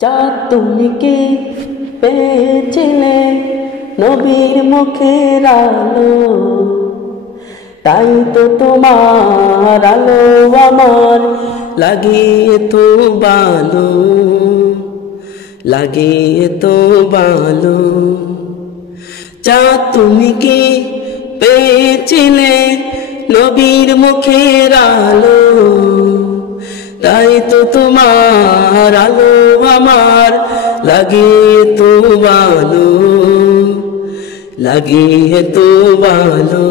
চাঁদ তুমি কি পেয়েছিলে নবীর মুখের আলো, তাই তো তোমার আলো আমার লাগিয়ে তো ভালো, লাগিয়ে তো ভালো। চাঁদ তুমি কি পেয়েছিলে নবীর মুখের আলো, তাই তো তোমার আলো আমার লাগিয়ে তো ভালো, লাগিয়ে তো ভালো।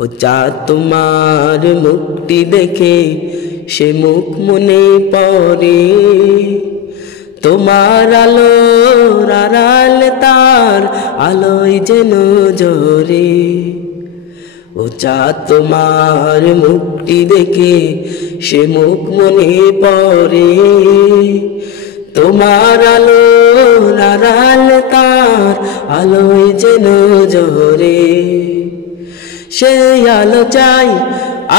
ও চাঁদ তোমার মুখটি দেখে সে মুখ মনে পড়ে, তোমার আলোর আড়াল তার আলোয় যেন জ্বরে। ও চাঁদ তোমার মুখটি দেখে সে মুখ মনে পড়ে, তোমার আলোর আড়াল তার আলোয় যেন জ্বরে। সেই আলো চাই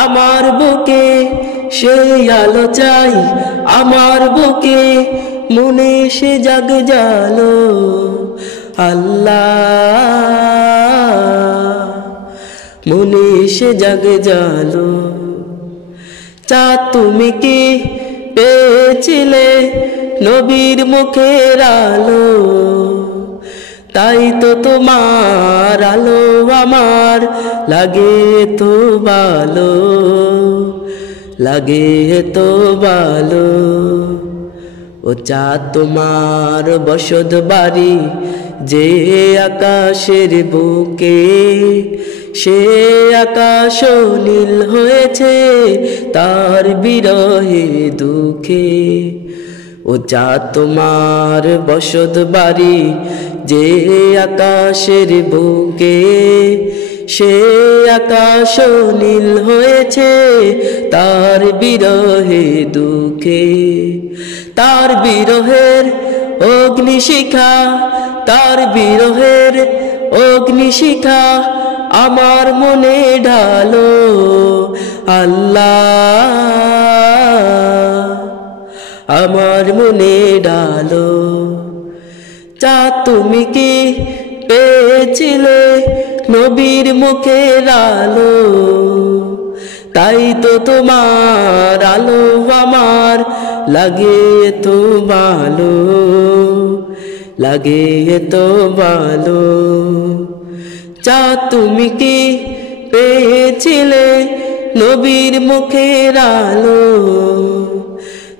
আমার বুকে, সেই আলো চাই আমার বুকে, মনে সে জাগ জালো আল্লাহ, মনে সে জাগ জালো। চাঁদ তুমি কি পেয়েছিলে নবীর মুখের আলো, তাই তো তোমার আলো আমার লাগে তো ভালো, লাগে তো ভালো। ও চাঁদ তোমার বসত বাড়ি যে আকাশের বুকে, সে আকাশ নীল হয়েছে তার বিরহে দুঃখে। ও চাঁদ তোমার বসত বাড়ি যে আকাশের বুকে, সে আকাশ নীল হয়েছে তার বিরহে দুঃখে। তার বিরহের অগ্নিশিখা, তার বিরহের অগ্নিশিখা আমার মনে ঢালো আল্লাহ, আমার মনে ঢালো। চাঁদ তুমি কি পেয়েছিলে নবীর মুখের আলো, তাই তো তোমার আলো আমার লাগে তো ভালো, লাগে তো ভালো। চাঁদ তুমি কি পেয়েছিলে নবীর মুখের আলো,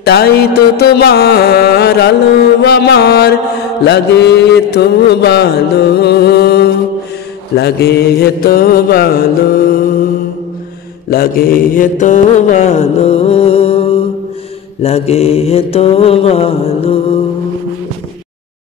তাই তো তোমার আলো আমার লাগে তো ভালো, লাগে তো ভালো, লাগে তো ভালো, লাগে তো ভালো।